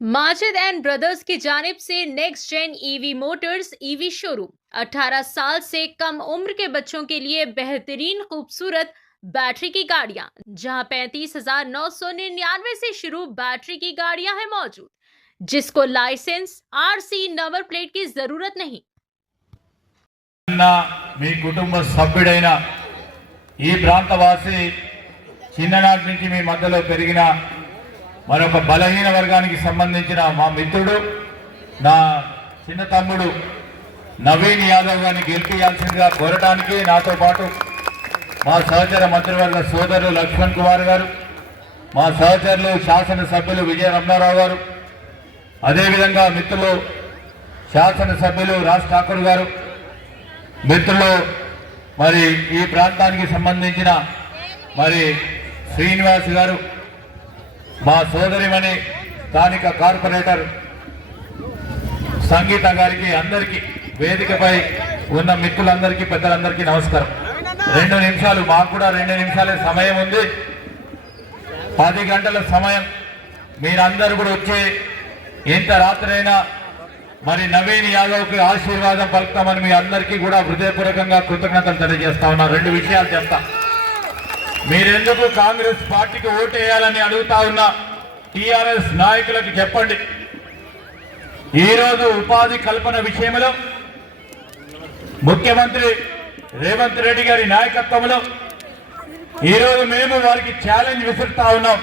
Majid and brothers की जानिब से next gen EV motors EV showroom 18 साल से कम उम्र के बच्चों के लिए बेहतरीन खूबसूरत बैटरी की गाड़ियां, जहां 35,999 से शुरू बैटरी की गाड़ियां हैं मौजूद, जिसको लाइसेंस आरसी नंबर प्लेट की जरूरत नहीं। మీ కుటుంబ సభ్యుడైన ఈ ప్రాంతవాసి చిన్ననాటి నుంచి మీ మధ్యలో పెరిగిన మరొక బలహీన వర్గానికి సంబంధించిన మా మిత్రుడు నా చిన్న తమ్ముడు నవీన్ యాదవ్ గారిని గెలిపించాల్సిందిగా కోరటానికి నాతో పాటు మా సహచర మంత్రివర్గ సోదరులు లక్ష్మణ్ కుమార్ గారు, మా సహచరులు శాసనసభ్యులు విజయ రమణారావు గారు, అదేవిధంగా మిత్రులు శాసనసభ్యులు రాజ్ ఠాకూర్ గారు, మిత్రులు మరి ఈ ప్రాంతానికి సంబంధించిన మరి శ్రీనివాస్ గారు, మా సోదరిమణి స్థానిక కార్పొరేటర్ సంగీత గారికి, అందరికీ వేదికపై ఉన్న మిత్రులందరికీ పెద్దలందరికీ నమస్కారం. 2 నిమిషాలు, మాకు కూడా 2 నిమిషాలే సమయం ఉంది. 10 గంటల సమయం మీరందరూ కూడా వచ్చే ఎంత రాత్రైనా మరి నవీన్ యాదవ్కి ఆశీర్వాదం పలుకుతామని మీ అందరికీ కూడా హృదయపూర్వకంగా కృతజ్ఞతలు తెలియజేస్తా ఉన్నా. 2 విషయాలు చెప్తా. మీరెందుకు కాంగ్రెస్ పార్టీకి ఓటు వేయాలని అడుగుతా ఉన్నా టీఆర్ఎస్ నాయకులకు చెప్పండి. ఈరోజు ఉపాధి కల్పన విషయంలో ముఖ్యమంత్రి రేవంత్ రెడ్డి గారి నాయకత్వంలో ఈరోజు మేము వారికి ఛాలెంజ్ విసురుతా ఉన్నాం.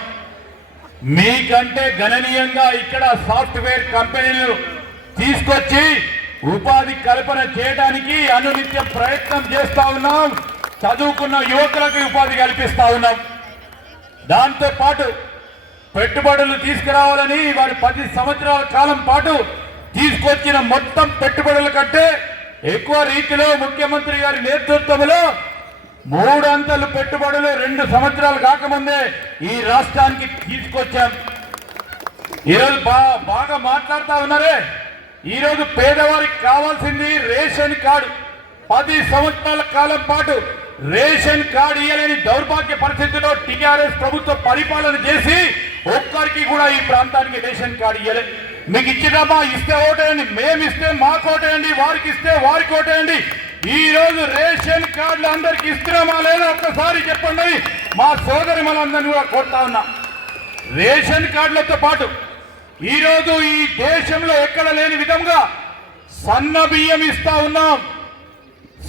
మీకంటే గణనీయంగా ఇక్కడ సాఫ్ట్వేర్ కంపెనీలు తీసుకొచ్చి ఉపాధి కల్పన చేయడానికి అనునిత్యం ప్రయత్నం చేస్తా ఉన్నాం. చదువుకున్న యువకులకు ఉపాధి కల్పిస్తా ఉన్నాం. దాంతో పాటు పెట్టుబడులు తీసుకురావాలని వారి 10 సంవత్సరాల కాలం పాటు తీసుకొచ్చిన మొత్తం పెట్టుబడుల కంటే ఎక్కువ రీతిలో ముఖ్యమంత్రి గారి నేతృత్వంలో 3 అంతలు పెట్టుబడులు 2 సంవత్సరాలు కాకముందే ఈ రాష్ట్రానికి తీసుకొచ్చాం. ఈరోజు బాగా మాట్లాడుతా ఉన్నారే. ఈరోజు పేదవారికి కావాల్సింది రేషన్ కార్డు. 10 సంవత్సరాల కాలం పాటు రేషన్ కార్డు ఇవ్వలేని దౌర్భాగ్య పరిస్థితిలో టీఆర్ఎస్ ప్రభుత్వం పరిపాలన చేసి ఒక్కరికి కూడా ఈ ప్రాంతానికి రేషన్ కార్డు ఇవ్వలేదు. మీకు ఇచ్చినామా? ఇస్తే ఓటేయండి. మేమిస్తే మాకు ఓటేయండి, వారికి ఇస్తే వారికి ఓటేయండి. ఈ రోజు రేషన్ కార్డులు అందరికి ఇస్తున్నామా లేదా ఒక్కసారి చెప్పండి. మా సోదరి మనందరినీ కూడా కోరుతా ఉన్నా. రేషన్ కార్డులతో పాటు ఈరోజు ఈ దేశంలో ఎక్కడ లేని విధంగా సన్న బియ్యం ఇస్తా ఉన్నాం.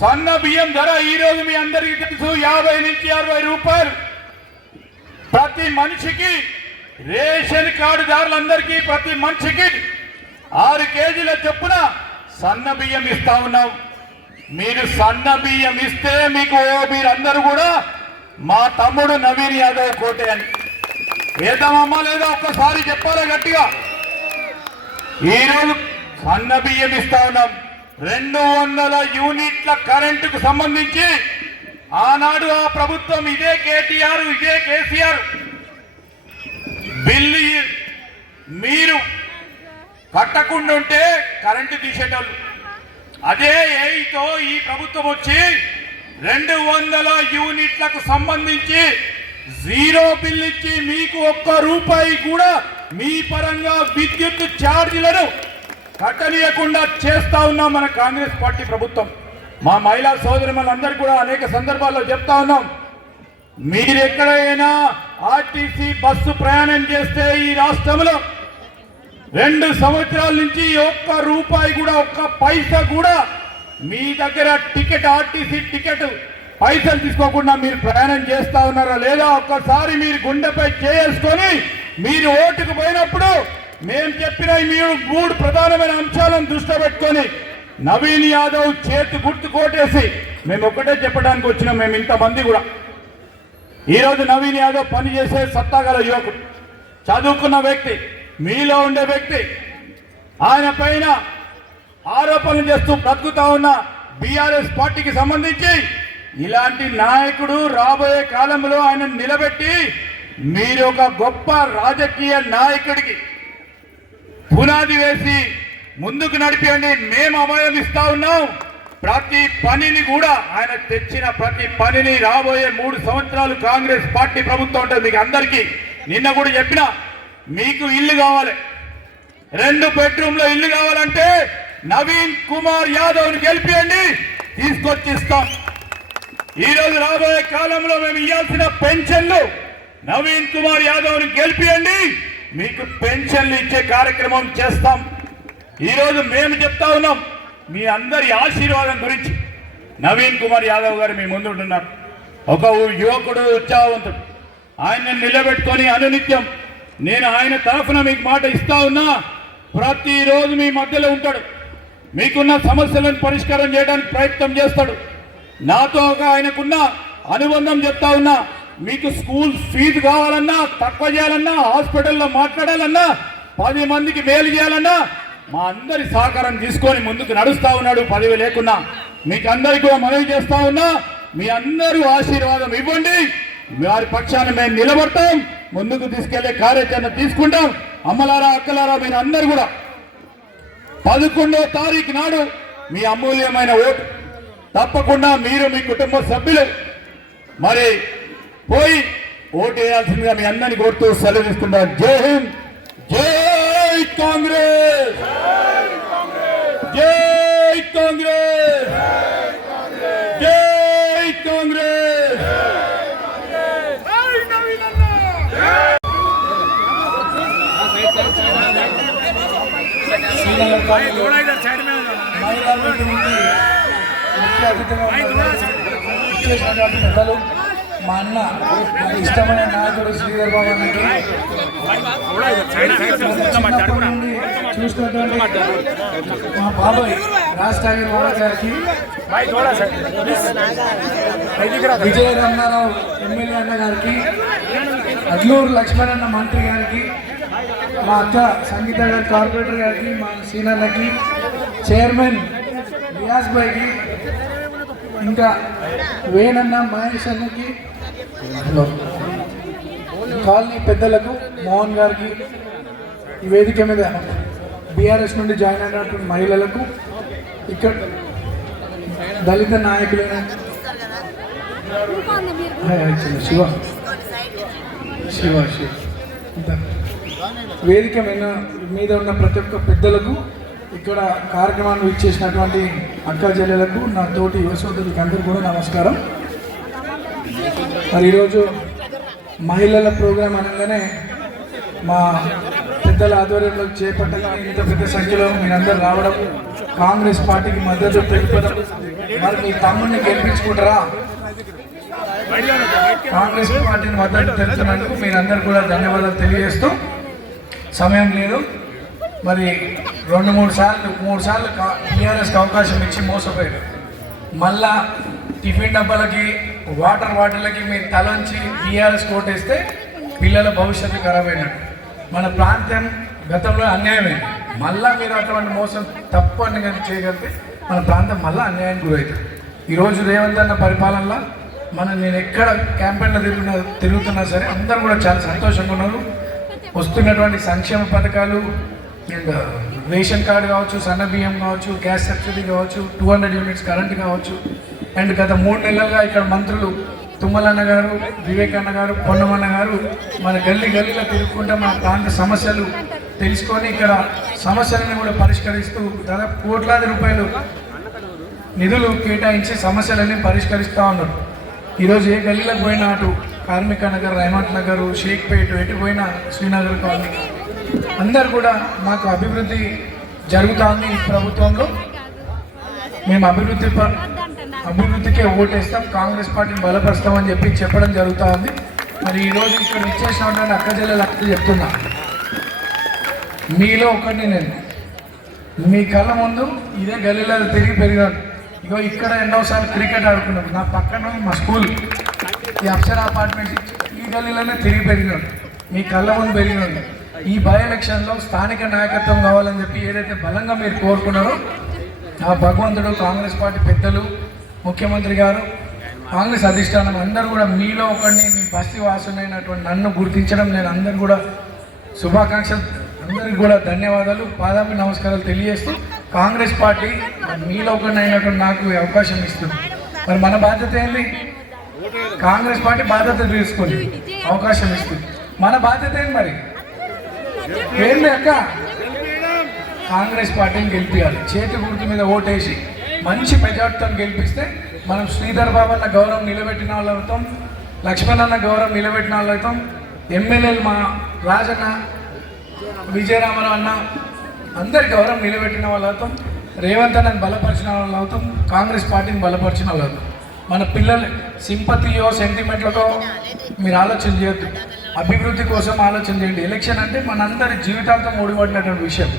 సన్న బియ్యం ధర ఈరోజు మీ అందరికీ తెలుసు, 50 నుంచి 60 రూపాయలు. ప్రతి మనిషికి రేషన్ కార్డుదారులందరికీ ప్రతి మనిషికి 6 కేజీల చొప్పున సన్న బియ్యం ఇస్తా ఉన్నాం. మీరు సన్న బియ్యం ఇస్తే మీకు మీరందరూ కూడా మా తమ్ముడు నవీన్ యాదవ్ కోటే అని వేద్దామమ్మా లేదా ఒక్కసారి చెప్పాలి గట్టిగా. ఈరోజు సన్న బియ్యం ఇస్తా ఉన్నాం. 200 యూనిట్ల కరెంటుకు సంబంధించి ఆనాడు ఆ ప్రభుత్వం ఇదే కేటీఆర్ ఇదే కేసీఆర్ బిల్లు మీరు కట్టకుండా ఉంటే కరెంటు తీసేటోళ్ళు. అదే ఏతో ఈ ప్రభుత్వం వచ్చి 200 యూనిట్లకు సంబంధించి 0 బిల్ ఇచ్చి మీకు 1 రూపాయి కూడా మీ పరంగా విద్యుత్ ఛార్జీలను కట్టనీయకుండా చేస్తా ఉన్నాం మన కాంగ్రెస్ పార్టీ ప్రభుత్వం. మా మహిళా సోదరులందరూ కూడా అనేక సందర్భాల్లో చెప్తా ఉన్నాం. మీరు ఎక్కడైనా ఆర్టీసీ బస్సు ప్రయాణం చేస్తే ఈ రాష్ట్రంలో 2 సంవత్సరాల నుంచి 1 రూపాయి కూడా 1 పైసా కూడా మీ దగ్గర టికెట్ ఆర్టీసీ టికెట్ పైసలు తీసుకోకుండా మీరు ప్రయాణం చేస్తా ఉన్నారా లేదా ఒక్కసారి మీరు గుండెపై చేసుకొని మీరు ఓటుకు పోయినప్పుడు మేము చెప్పిన ఈ 3 ప్రధానమైన అంశాలను దృష్టిలో పెట్టుకొని నవీన్ యాదవ్ చేతి గుర్తు కోటేసి మేము ఒకటే చెప్పడానికి వచ్చినాం. మేము ఇంతమంది కూడా ఈరోజు నవీన్ యాదవ్ పనిచేసే సత్తాగల యువకుడు, చదువుకున్న వ్యక్తి, మీలో ఉండే వ్యక్తి. ఆయన పైన ఆరోపణలు చేస్తూ బ్రతుకుతా ఉన్న బీఆర్ఎస్ పార్టీకి సంబంధించి ఇలాంటి నాయకుడు రాబోయే కాలంలో ఆయన నిలబెట్టి మీరు ఒక గొప్ప రాజకీయ నాయకుడికి పునాది వేసి ముందుకు నడిపియండి. మేము అభయం ఇస్తా ఉన్నాం. ప్రతి పనిని కూడా ఆయన తెచ్చిన ప్రతి పనిని రాబోయే 3 సంవత్సరాలు కాంగ్రెస్ పార్టీ ప్రభుత్వం ఉంటుంది. మీకు అందరికీ నిన్న కూడా చెప్పిన, మీకు ఇల్లు కావాలి, 2 బెడ్రూమ్ల ఇల్లు కావాలంటే నవీన్ కుమార్ యాదవ్ని గెలిపియండి, తీసుకొచ్చిస్తాం. ఈ రోజు రాబోయే కాలంలో మేము ఇవ్వాల్సిన పెన్షన్లు నవీన్ కుమార్ యాదవ్ని గెలిపియండి, మీకు పెన్షన్లు ఇచ్చే కార్యక్రమం చేస్తాం. ఈ రోజు మేము చెప్తా ఉన్నాం మీ అందరి ఆశీర్వాదం గురించి. నవీన్ కుమార్ యాదవ్ గారు మీ ముందు ఉంటున్నారు, ఒక యువకుడు, ఉత్సాహవంతుడు. ఆయన్ని నిలబెట్టుకొని అనునిత్యం నేను ఆయన తరఫున మీకు మాట ఇస్తా ఉన్నా, ప్రతిరోజు మీ మధ్యలో ఉంటాడు, మీకున్న సమస్యలను పరిష్కారం చేయడానికి ప్రయత్నం చేస్తాడు. నాతో ఆయనకున్న అనుబంధం చెప్తా ఉన్నా, మీకు స్కూల్ ఫీజు కావాలన్నా, తక్కువ చేయాలన్నా, హాస్పిటల్లో మాట్లాడాలన్నా, 10 మందికి మేలు చేయాలన్నా మా అందరి సహకారం తీసుకొని ముందుకు నడుస్తా ఉన్నాడు. పదవి లేకున్నా మీకు అందరికీ కూడా మనవి చేస్తా ఉన్నా, మీ అందరూ ఆశీర్వాదం ఇవ్వండి. వారి పక్షాన్ని మేము నిలబడతాం, ముందుకు తీసుకెళ్లే కార్యాచరణ తీసుకుంటాం. అమ్మలారా, అక్కలారా, మీరు అందరూ కూడా 11వ తారీఖు నాడు మీ అమూల్యమైన ఓటు తప్పకుండా మీరు మీ కుటుంబ సభ్యులు మరి పోయి ఓటు వేయాల్సిందిగా మీ అందరినీ కోరుతూ సెలవు తీసుకుంటారు. జై హింద్, జై కాంగ్రెస్, జై కాంగ్రెస్, జై కాంగ్రెస్. ముఖ్య అతిథిగా పెద్దలు మా అన్న ఇష్టమైన నాయకుడు శ్రీధర్ బాబు అన్నకి, చూసినటువంటి మా బాబాయ్ రాజ్ బాబు గారికి, విజయ రమణారావు ఎమ్మెల్యే అన్న గారికి, అడ్లూరు లక్ష్మణ్ అన్న మంత్రి గారికి, మా అక్క సంగీత గారి కార్పొరేటర్ గారికి, మా సీనన్నకి, చైర్మన్ రియాజ్ భాయ్కి, ఇంకా వేణన్న మహేష్ అన్నకి, కాలనీ పెద్దలకు, మోహన్ గారికి, ఈ వేదిక మీద బీఆర్ఎస్ నుండి జాయిన్ అయినటువంటి మహిళలకు, ఇక్కడ దళిత నాయకులైన శివ శివ శివ వేదిక మీద ఉన్న ప్రతి ఒక్క పెద్దలకు, ఇక్కడ కార్యక్రమాన్ని ఇచ్చేసినటువంటి అక్క చెల్లెలకు, నా తోటి యువ సోదరులకు అందరికీ కూడా నమస్కారం. మరి ఈరోజు మహిళల ప్రోగ్రాం అనగానే మా పెద్దల ఆధ్వర్యంలో చేపట్టగానే ఇంత పెద్ద సంఖ్యలో మీరందరూ రావడం, కాంగ్రెస్ పార్టీకి మద్దతు తెలుపడం, మరి మీ తమ్ముడిని గెలిపించుకుంటారా? కాంగ్రెస్ పార్టీని మద్దతు తెలుపుతున్నందుకు మీరందరూ కూడా ధన్యవాదాలు తెలియజేస్తూ, సమయం లేదు మరి 2-3 సార్లు టీఆర్ఎస్కి అవకాశం ఇచ్చి మోసపోయారు. మళ్ళా టిఫిన్ డబ్బాలకి, వాటర్ బాటిళ్ళకి మీరు తలంచి టీఆర్ఎస్ కోటేస్తే పిల్లల భవిష్యత్తు ఖరాబ్ అయినట్టు. మన ప్రాంతం గతంలో అన్యాయమే, మళ్ళా మీరు అటువంటి మోసం తప్పు అని చేయగలిగితే మన ప్రాంతం మళ్ళీ అన్యాయానికి గురవుతుంది. ఈరోజు రేవంత్ అన్న పరిపాలనలో నేను ఎక్కడ క్యాంపెయిన్లో తిరుగుతున్నా సరే అందరూ కూడా చాలా సంతోషంగా ఉన్నారు. వస్తున్నటువంటి సంక్షేమ పథకాలు, రేషన్ కార్డు కావచ్చు, సన్న బియ్యం కావచ్చు, గ్యాస్ సబ్సిడీ కావచ్చు, 200 యూనిట్స్ కరెంట్ కావచ్చు, అండ్ గత 3 నెలలుగా ఇక్కడ మంత్రులు తుమ్మలన్న గారు, వివేకన్న గారు, పొన్నమన్న గారు మన గల్లీలో తిరుగుకుంటూ మన ప్రాంత సమస్యలు తెలుసుకొని ఇక్కడ సమస్యలను కూడా పరిష్కరిస్తూ దాదాపు కోట్లాది రూపాయలు నిధులు కేటాయించి సమస్యలన్నీ పరిష్కరిస్తూ ఉన్నారు. ఈరోజు ఏ గల్లీలకు పోయినా, అటు కార్మిక నగర్, రైమంత్ నగర్, షేక్పేట్, ఎటు పోయినా శ్రీనగర్ కాలనీ, అందరు కూడా మాకు అభివృద్ధి జరుగుతుంది. ఈ ప్రభుత్వంలో మేము అభివృద్ధికే ఓటేస్తాం, కాంగ్రెస్ పార్టీని బలపరుస్తామని చెప్పడం జరుగుతూ ఉంది. మరి ఈరోజు ఇక్కడ ఇచ్చేసినటువంటి అక్క చెల్లెలకు చెప్తున్నా, మీలో ఒకరిని నేను, మీ కళ్ళ ముందు ఇదే గల్లీలో తిరిగి పెరిగాను. ఇగో ఇక్కడ ఎన్నోసార్లు క్రికెట్ ఆడుకున్నాం, నా పక్కన మా స్కూల్ ఈ అప్సర అపార్ట్మెంట్ ఈ గల్లీలోనే తిరిగి పెరిగినాడు, మీ కళ్ళ ముందు పెరిగినాడు. ఈ బై ఎలక్షన్లో స్థానిక నాయకత్వం కావాలని చెప్పి ఏదైతే బలంగా మీరు కోరుకున్నారో ఆ భగవంతుడు, కాంగ్రెస్ పార్టీ పెద్దలు, ముఖ్యమంత్రి గారు, కాంగ్రెస్ అధిష్టానం అందరూ కూడా మీలో ఒకరిని, మీ బస్తీ వాసునైనటువంటి నన్ను గుర్తించడం, నేను అందరు కూడా శుభాకాంక్షలు, అందరికి కూడా ధన్యవాదాలు, పాదాభి నమస్కారాలు తెలియజేస్తూ, కాంగ్రెస్ పార్టీ మీలో ఒకరిని అయినటువంటి నాకు అవకాశం ఇస్తుంది. మరి మన బాధ్యత ఏంటి? కాంగ్రెస్ పార్టీ బాధ్యత తీసుకొని అవకాశం ఇస్తుంది. మన బాధ్యత ఏంటి? మరి ఏంటి అక్క? కాంగ్రెస్ పార్టీని గెలిపించాలి. చేతి గుర్తు మీద ఓటేసి మంచి మెజార్టీతో గెలిపిస్తే మనం శ్రీధర్ బాబు అన్న గౌరవం నిలబెట్టిన వాళ్ళు అవుతాం, లక్ష్మణ్ అన్న గౌరవం నిలబెట్టిన వాళ్ళు అవుతాం, ఎమ్మెల్యేలు మా రాజన్న విజయరామరావు అన్న అందరి గౌరవం నిలబెట్టిన వాళ్ళు అవుతాం, రేవంత్ అన్నని బలపరిచిన వాళ్ళు అవుతాం, కాంగ్రెస్ పార్టీని బలపరిచిన వాళ్ళు అవుతాం. మన పిల్లలు సింపతియో సెంటిమెంట్లతో మీరు ఆలోచన చేయొద్దు, అభివృద్ధి కోసం ఆలోచన చేయండి. ఎలక్షన్ అంటే మనందరి జీవితాలతో ముడిపడినటువంటి విషయం,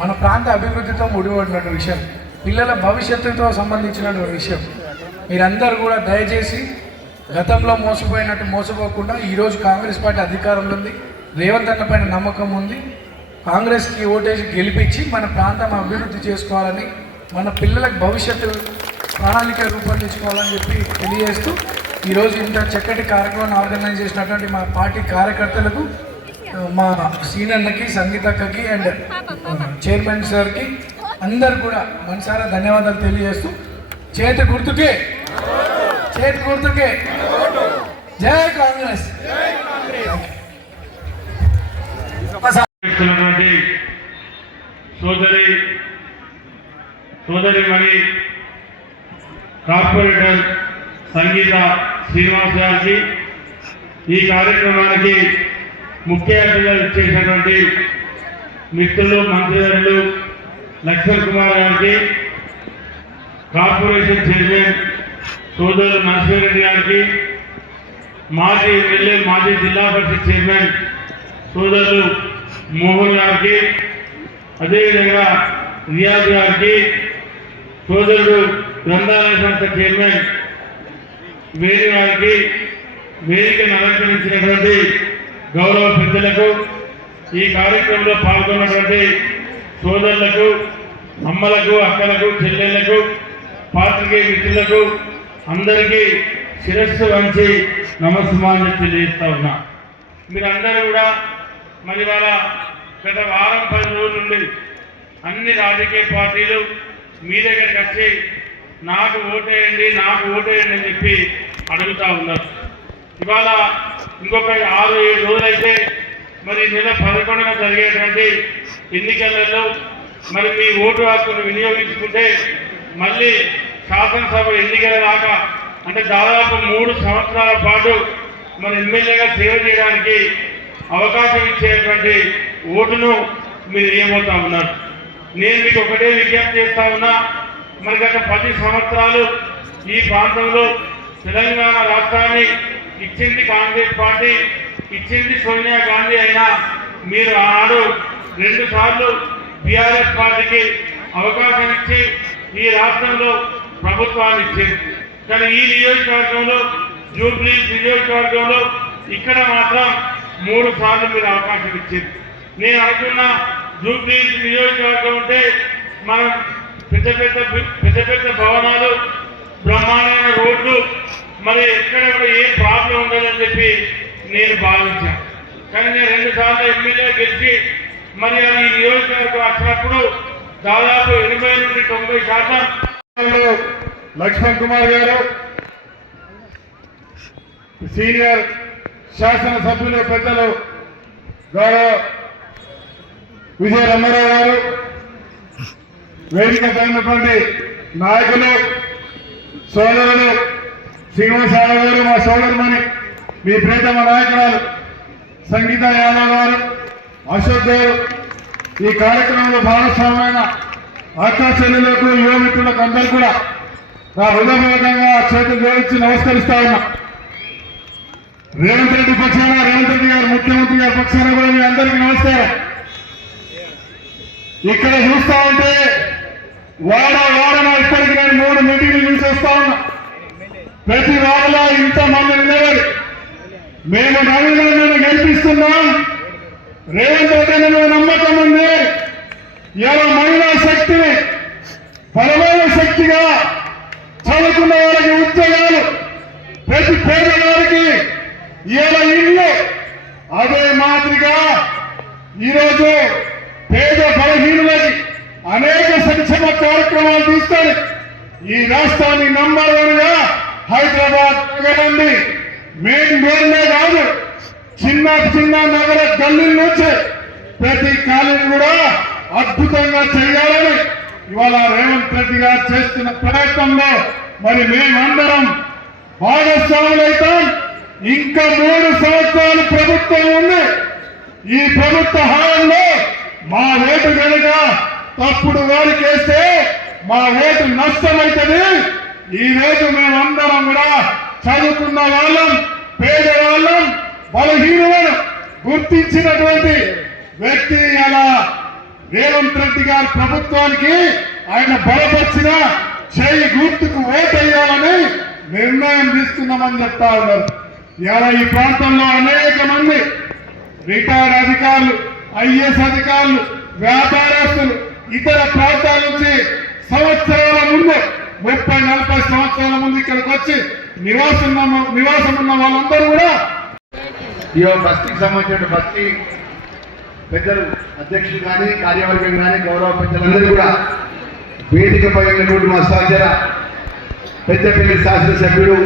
మన ప్రాంత అభివృద్ధితో ముడిపడినటువంటి విషయం, పిల్లల భవిష్యత్తుతో సంబంధించినటువంటి విషయం. మీరందరూ కూడా దయచేసి గతంలో మోసపోయినట్టు మోసపోకుండా ఈరోజు కాంగ్రెస్ పార్టీ అధికారంలో ఉంది, రేవంత్ అన్న పైన నమ్మకం ఉంది, కాంగ్రెస్కి ఓటేసి గెలిపించి మన ప్రాంతం అభివృద్ధి చేసుకోవాలని, మన పిల్లలకు భవిష్యత్తు ప్రణాళిక రూపొందించుకోవాలని చెప్పి తెలియజేస్తూ ఈరోజు ఇంత చక్కటి కార్యక్రమాన్ని ఆర్గనైజ్ చేసినటువంటి మా పార్టీ కార్యకర్తలకు, మా సీనియర్లకి, సంగీతక్కకి అండ్ చైర్మన్ సార్కి అందరు కూడా మనసారా ధన్యవాదాలు తెలియజేస్తూ చేతి గుర్తుకే జై కాంగ్రెస్. సోదరిమణి కార్పొరేటర్ సంగీత శ్రీనివాస్ గారికి, ఈ కార్యక్రమానికి ముఖ్య అతిథిగా ఇచ్చేసినటువంటి మిత్రులు మంత్రివర్యులు లక్ష్మణ్ కుమార్ గారికి, కార్పొరేషన్ చైర్మన్ సోదరులు నరసింహారెడ్డి గారికి, మాజీ ఎమ్మెల్యే మాజీ జిల్లా పరిషత్ చైర్మన్ సోదరులు మోహన్ గారికి, అదేవిధంగా రియాజ్ గారికి, సోదరుడు గ్రంథాలయ సంస్థ చైర్మన్ వేణు గారికి, వేదికను అలంకరించినటువంటి గౌరవ పెద్దలకు, ఈ కార్యక్రమంలో పాల్గొన్నటువంటి సోదరులకు, అమ్మలకు, అక్కలకు, చెల్లెళ్లకు, పాత్రికేయ మిత్రులకు అందరికీ శిరస్సు వంచి నమస్కారం తెలియజేస్తా ఉన్నా. మీరందరూ కూడా మరి వాళ్ళ గత వారం 10 రోజుల నుండి అన్ని రాజకీయ పార్టీలు మీ దగ్గరికి వచ్చి నాకు ఓటేయండి అని చెప్పి అడుగుతూ ఉన్నారు. ఇవాళ ఇంకొక 6-7 రోజులైతే మరి నెల 11న జరిగేటువంటి ఎన్నికలలో మరి మీ ఓటు హక్కును వినియోగించుకుంటే మళ్ళీ శాసనసభ ఎన్నికల దాకా అంటే దాదాపు 3 సంవత్సరాల పాటు మరి ఎమ్మెల్యేగా సేవ చేయడానికి అవకాశం ఇచ్చేటువంటి ఓటును మీరు ఏమవుతా ఉన్నారు. నేను మీకు ఒకటే విజ్ఞప్తి చేస్తా ఉన్నా, మరి గత 10 సంవత్సరాలు ఈ ప్రాంతంలో తెలంగాణ రాష్ట్రాన్ని ఇచ్చింది కాంగ్రెస్ పార్టీ, ఇచ్చింది సోనియా గాంధీ అయినా మీరు ఆనాడు 2 సార్లు బీఆర్ఎస్ పార్టీకి అవకాశం ఇచ్చి ఈ రాష్ట్రంలో ప్రభుత్వాన్ని ఇచ్చింది. కానీ ఈ నియోజకవర్గంలో జూబ్లీ నియోజకవర్గంలో ఇక్కడ మాత్రం 3 సార్లు మీరు అవకాశం ఇచ్చింది. నేను అనుకున్న జూబ్లీ నియోజకవర్గం ఉంటే మనం పెద్ద పెద్ద భవనాలు, బ్రహ్మాండమైన రోడ్లు, మరి ఎక్కడ కూడా ఏ ప్రాబ్లం ఉండదని చెప్పి నేను భావించాను. కానీ నేను 2 సార్లు ఎమ్మెల్యే గెలిచి మరి అది ఈ నియోజకవర్గం వచ్చినప్పుడు దాదాపు 80 నుండి 90% లక్ష్మణ్ కుమార్ గారు, సీనియర్ శాసనసభ్యులు పెద్దలు గౌరవ విజయరామరావు గారు, వేదిక పైనటువంటి నాయకులు, సోదరులు శ్రీనివాసరావు గారు, మా సోదరుమణి మీ ప్రియతమ నాయకురాలు సంగీత యాదవ్ గారు, అశోక్ గారు, ఈ కార్యక్రమంలో భాగస్వామ్యమైన ఆకాశలకు యువమిత్రులకు అందరూ కూడా నా హృదయపూర్వకంగా చేతులు జోడించి నమస్కరిస్తా ఉన్నా. రేవంత్ రెడ్డి పక్షాన, రేవంత్ రెడ్డి గారు ముఖ్యమంత్రి గారి పక్షాన కూడా మీ అందరికీ నమస్కారం. ఇక్కడ చూస్తా ఉంటే వాడన ఇప్పటికి నేను 3 మీటింగ్లు చూసేస్తా ఉన్నా. ప్రతి వాడలో ఇంతమంది నిలబడి మేము నవీనమైన గెలిపిస్తున్నాం, రేవంత్ రెడ్డి మీద నమ్మకం ఉంది, ఇలా మహిళా శక్తిని బలమైన శక్తిగా చదువుకున్న వారికి ఉద్యోగాలు, ప్రతి పేదవారికి ఇలా ఇల్లు, అదే మాదిరిగా ఈరోజు పేద బలహీనులకి అనేక సంక్షేమ కార్యక్రమాలు తీసుకొని ఈ రాష్ట్రాన్ని నంబర్ 1గా హైదరాబాద్ ఉంది. మెయిన్ రోడ్లే కాదు, చిన్న నగర గల్లీల నుంచి ప్రతి కాలనీ కూడా అద్భుతంగా చేయాలని ఇవాళ రేవంత్ రెడ్డి గారు చేస్తున్న ప్రయత్నంలో మరి మేమందరం భాగస్వాములైతాం. ఇంకా 3 సంవత్సరాలు ప్రభుత్వం ఉంది. ఈ ప్రభుత్వ హయాంలో మా ఓటు కనుక తప్పుడు వారికి వేస్తే మా ఓటు నష్టమవుతుంది. ఈ రోజు మేమందరం కూడా చదువుకున్న వాళ్ళం, పేదవాళ్ళం, బలహీనులను గుర్తించినటువంటి వ్యక్తి అలా రేవంత్ రెడ్డి గారి ప్రభుత్వానికి ఆయన బలపరిచిన చేయి గుర్తుకు ఓటేయాలని నిర్ణయం తీసుకున్నామని చెప్తా ఉన్నారు. ఇలా ఈ ప్రాంతంలో అనేక మంది రిటైర్డ్ అధికారులు, ఐఏఎస్ అధికారులు, వ్యాపారస్తులు ఇతర ప్రాంతాల నుంచి సంవత్సరాల ముందు 30-40 సంవత్సరాల ముందు ఇక్కడికి వచ్చి నివాసం ఉన్న వాళ్ళందరూ కూడా ఈ బస్తీకి సంబంధించిన బస్తీ పెద్దలు, అధ్యక్షులు కానీ కార్యవర్గం కానీ గౌరవ పెద్దలందరూ కూడా వేదికపై ఉన్నటువంటి మా సహచర పెద్దపల్లి శాసనసభ్యుడు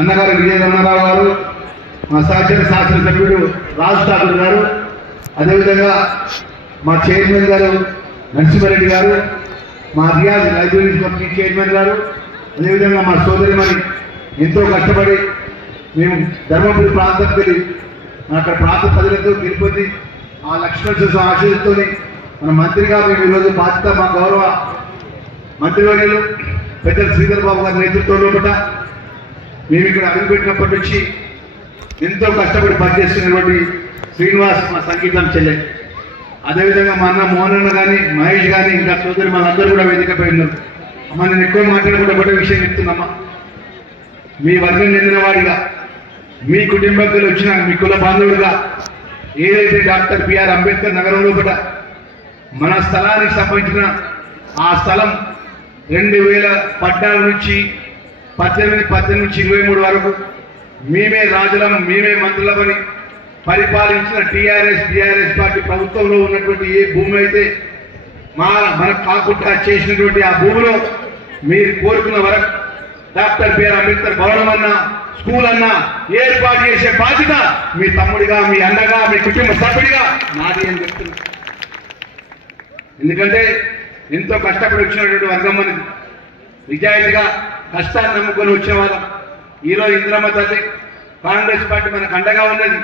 అన్నగారు విజయ రమణారావు గారు, మా సహచర శాసనసభ్యుడు రాజ్ ఠాకూర్ గారు, అదేవిధంగా మా చైర్మన్ గారు నరసింహారెడ్డి గారు, మా రియాజ్ లైబ్రరీ కమిటీ చైర్మన్ గారు, అదేవిధంగా మా సోదరిమణి ఎంతో కష్టపడి మేము ధర్మపురి ప్రాంతానికి వెళ్ళి అక్కడ ప్రాంత ప్రజలతో తిరుపతి ఆ లక్ష్మణ ఆశయంతో మన మంత్రిగా మేము ఈరోజు బాధ్యత మా గౌరవ మంత్రివర్యులు పెద్దలు శ్రీధర్ బాబు గారి నేతృత్వంలో కూడా మేము ఇక్కడ అడుగుపెట్టినప్పటి నుంచి ఎంతో కష్టపడి పనిచేస్తున్నటువంటి శ్రీనివాస్ మా సంగీతం చెల్లె, అదేవిధంగా మా అన్న మోహన్ అన్న కానీ మహేష్ కానీ ఇంకా సోదరి మనందరూ కూడా వేదికపై ఉన్నారు. అమ్మ నేను ఎక్కువ మాట్లాడకుండా ఒకటే విషయం చెప్తున్నామ్మా, మీ వర్గం చెందిన వాడిగా మీ కుటుంబంలో వచ్చిన మీ కుల బాంధవుడిగా ఏదైతే డాక్టర్ బిఆర్ అంబేద్కర్ నగరంలో కూడా మన స్థలానికి సంబంధించిన ఆ స్థలం 2014 నుంచి 18 నుంచి 23 వరకు మేమే రాజులం, మేమే మంత్రులమని పరిపాలించిన టీఆర్ఎస్ పార్టీ ప్రభుత్వంలో ఉన్నటువంటి ఏ భూమి అయితే మనకు కాకుండా చేసినటువంటి ఆ భూమిలో మీరు కోరుకున్న వరకు డాక్టర్ బిఆర్ అంబేద్కర్ భవనం అన్నా, స్కూల్ అన్నా ఏర్పాటు చేసే బాధ్యత మీ తమ్ముడిగా, మీ అన్నగా, మీ కుటుంబ సభ్యుడిగా నాది అని చెప్తున్నా. ఎందుకంటే ఎంతో కష్టపడి వచ్చినటువంటి వర్గం మనకి, నిజాయితీగా కష్టాన్ని నమ్ముకొని వచ్చిన వాళ్ళం. ఈరోజు ఇందిరమ్మ తల్లి కాంగ్రెస్ పార్టీ మనకు అండగా ఉన్నది.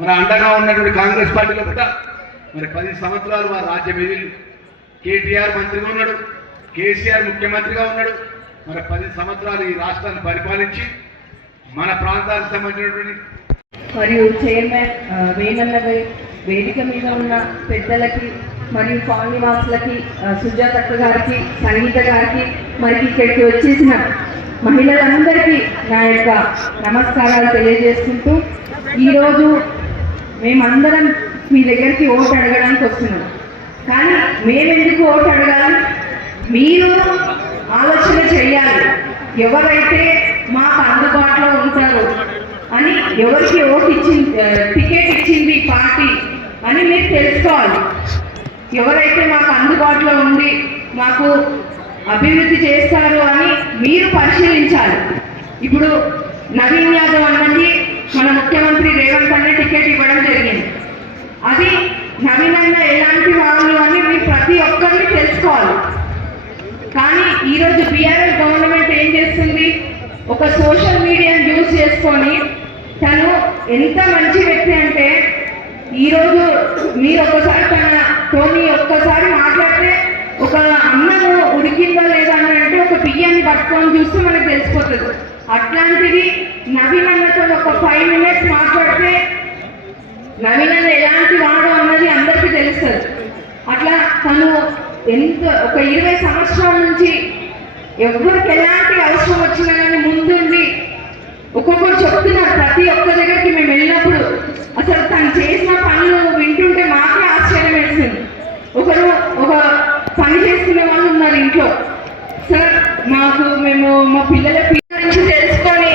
మన అండగా ఉన్నటువంటి కాంగ్రెస్ పార్టీలో కూడా మరి 10 సంవత్సరాలు వారు రాజ్యం ఎదిలి, కేటీఆర్ మంత్రిగా ఉన్నాడు, కేసీఆర్ ముఖ్యమంత్రిగా ఉన్నాడు. మరి 10 సంవత్సరాలు ఈ రాష్ట్రాన్ని పరిపాలించి మన ప్రాంతానికి సంబంధించినటువంటి మరియు చైర్మన్ వేణన్న వేదిక మీద ఉన్న పెద్దలకి మరియు కాలనీవాసులకి, సుజాతక్క గారికి, సంగీత గారికి, మరి ఇక్కడికి వచ్చేసిన మహిళలందరికీ నా యొక్క నమస్కారాలు తెలియజేసుకుంటూ, ఈరోజు మేమందరం మీ దగ్గరికి ఓటు అడగడానికి వస్తున్నాం. కానీ మేమెందుకు ఓటు అడగాలి? మీరు ఆలోచన చేయాలి. ఎవరైతే మాకు అందుబాటులో ఉంటారో అని, ఎవరికి ఓటు ఇచ్చింది, టికెట్ ఇచ్చింది పార్టీ అని మీరు తెలుసుకోవాలి. ఎవరైతే మాకు అందుబాటులో ఉండి మాకు అభివృద్ధి చేస్తారు అని మీరు పరిశీలించాలి. ఇప్పుడు నవీన్ యాదవ్ అన్నది మన ముఖ్యమంత్రి రేవంత్ అన్న టికెట్ ఇవ్వడం జరిగింది. అది నవీన్ అన్న ఎలాంటి వాళ్ళు అని మీరు ప్రతి ఒక్కరిని తెలుసుకోవాలి. కానీ ఈరోజు బీఆర్ఎస్ గవర్నమెంట్ ఏం చేస్తుంది? ఒక సోషల్ మీడియాను యూజ్ చేసుకొని తను ఎంత మంచి వ్యక్తి అంటే, ఈరోజు మీరు తోని ఒక్కసారి మాట్లాడితే ఒక అన్నము ఉడికిందా లేదా అని అంటే ఒక బియ్యాన్ని పట్టుకొని చూస్తే మనకు తెలిసిపోతుంది. అట్లాంటిది నవీన్ అన్నతో ఒక 5 మినిట్స్ మాట్లాడితే నవీన్ అన్న ఎలాంటి వాడు అన్నది అందరికీ తెలుస్తుంది. అట్లా తను ఒక 20 సంవత్సరాల నుంచి ఎవరికి ఎలాంటి అవసరం వచ్చినా కానీ ముందుండి ఒక్కొక్కరు చెప్తున్నారు. ప్రతి ఒక్క దగ్గరికి మేము వెళ్ళినప్పుడు అసలు తను చేసిన పనులు వింటుంటే మాకే ఆశ్చర్యం వేస్తుంది. ఒక పని చేసుకునే వాళ్ళు ఉన్నారు ఇంట్లో, సార్ మేము మా పిల్లల గురించి తెలుసుకొని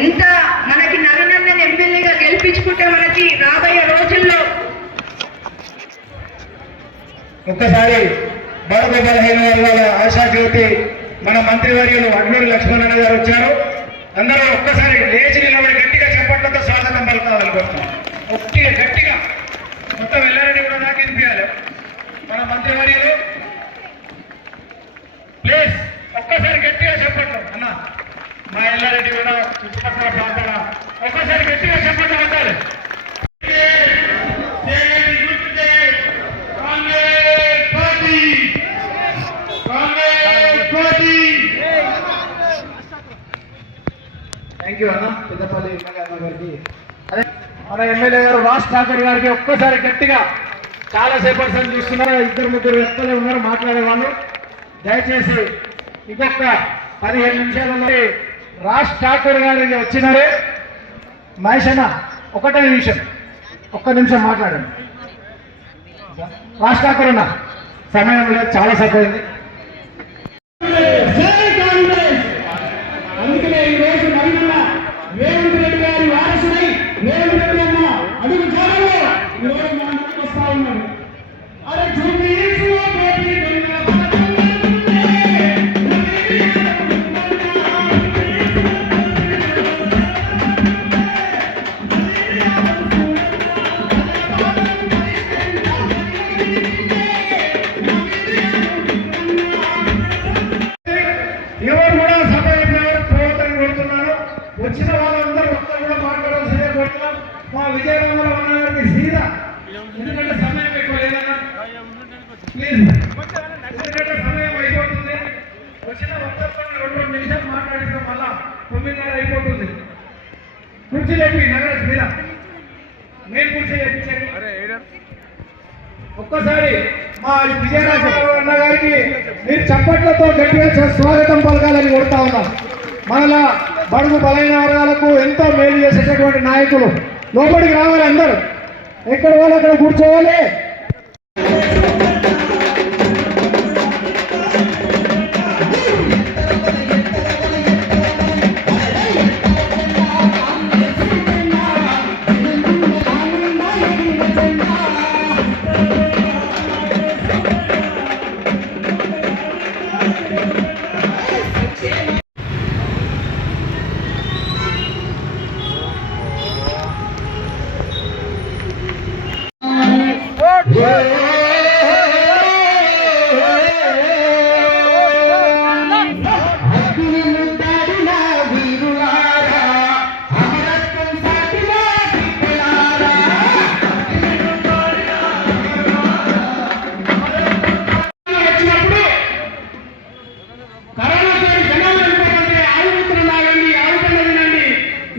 ఎంత మనకి నవీన్ ఎమ్మెల్యేగా గెలిపించుకుంటే మనకి రాబోయే రోజుల్లో ఒక్కసారి బడుగు బలహీన వర్గాల ఆశాజ్యోతి మన మంత్రివర్యులు అడ్లూరి లక్ష్మణ్ గారు వచ్చారు. అందరూ ఒక్కసారి లేచి నిలబడి గట్టిగా చెప్పట్లతో స్వాగతం పలుకోవాలనుకుంటున్నాం. గట్టిగా మొత్తం వెళ్ళారని కూడా మైక్ వినిపించాలి మన మంత్రివర్యులు ప్లీజ్ ఒక్కసారి గట్టిగా చెప్పండి అన్న మా ఎల్లారెడ్డి కూడా చుట్టుపక్కల ప్రాంతాల ఒక్కసారి గట్టిగా చెప్పండి అంటారు థ్యాంక్ యూ అన్న పెద్దపల్లి ఎమ్మెల్యే అన్న గారికి అదే మన ఎమ్మెల్యే గారు రాజ్ ఠాకూర్ గారికి ఒక్కసారి గట్టిగా చాలా సేపటి నుంచి చూస్తున్నారు 2-3 వ్యక్తులు ఉన్నారు మాట్లాడే వాళ్ళు దయచేసి ఇంకొక 15 నిమిషాలలో రాజ్ ఠాకూర్ గారికి వచ్చినారే మహేష్ అన్న ఒకటే నిమిషం ఒక్క నిమిషం మాట్లాడండి రాజ్ ఠాకూర్ అన్న సమయం లేదు చాలా సరిపోయింది అందుకనే ఈ రోజు నవీన రేవంత్ రెడ్డి గారి వారసుడై రేవంత్ రెడ్డి అన్న అడుగు జాడలో ఈ రోజు మా ముందుకు వస్తా ఉన్నాడు అరే ఎవరు కూడా సమయంలో పోతని కొడుతున్నాను వచ్చిన వాళ్ళందరూ ఒక్కరు కూడా మాట్లాడాల్సిందే కొడుతున్నాం మా విజయనగరంలో ఉన్న గారికి సీదా ఎందుకంటే సమయం ఎక్కువ లేదన్నా ప్లీజ్ ఎందుకంటే సమయం అయిపోతుంది వచ్చిన ఒక్కరితో 2 నిమిషాలు మాట్లాడిస్తాం మళ్ళా 9:30 అయిపోతుంది కుర్చీ చెప్పి నగరాజ్ మీద నేను కుర్చీ చెప్పించండి ఒక్కసారి మా విజయనగరం అన్న గారికి మీరు చప్పట్లతో గట్టిగా స్వాగతం పలకాలని కోరుతా ఉన్నాం మనలా బడుగు బలైన వర్గాలకు ఎంతో మేలు చేసేటటువంటి నాయకులు లోపలికి రావాలి అందరూ ఎక్కడ వాళ్ళు అక్కడ కూర్చోవాలి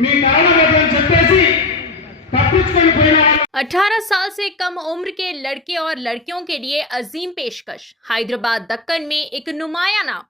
మీ కరోనా చెప్పేసి తప్పించుకొని పోయిన 18 साल से कम उम्र के लड़के और लड़कियों के लिए अजीम पेशकश। हैदराबाद दक्कन में एक नुमाया नाम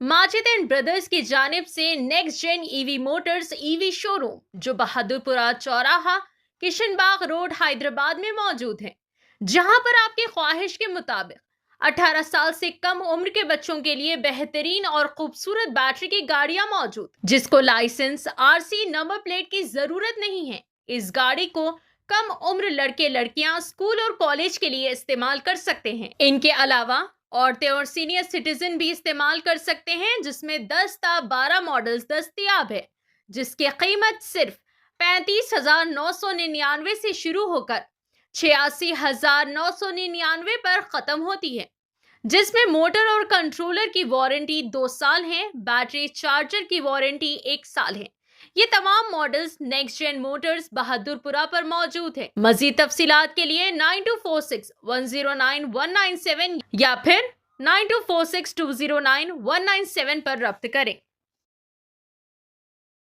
माजिद एंड ब्रदर्स की जानिब से next gen EV motors EV showroom जो बहादुरपुरा चौराहा किशनबाग रोड हैदराबाद में मौजूद है, जहां पर आपकी ख्वाहिश के मुताबिक 18 साल से कम उम्र के बच्चों के लिए बेहतरीन और खूबसूरत बैटरी की गाड़ियां मौजूद, जिसको लाइसेंस आरसी नंबर प्लेट की जरूरत नहीं है। इस गाड़ी को कम उम्र लड़के लड़कियां स्कूल और कॉलेज के लिए इस्तेमाल कर सकते हैं। इनके अलावा औरतें और सीनियर सिटीजन भी इस्तेमाल कर सकते हैं, जिसमें 10 ता 12 मॉडल्स दस्तयाब है, जिसकी कीमत सिर्फ 35,999 से शुरू होकर 86,999 पर खत्म होती है, जिसमें मोटर और कंट्रोलर की वारंटी 2 साल है, बैटरी चार्जर की वारंटी 1 साल है। ये तमाम models next gen motors Bahadurpura पर मौजूद है। मजीद तफसीलात के लिए 9246109197 या फिर 9246209197 पर रब्त करें।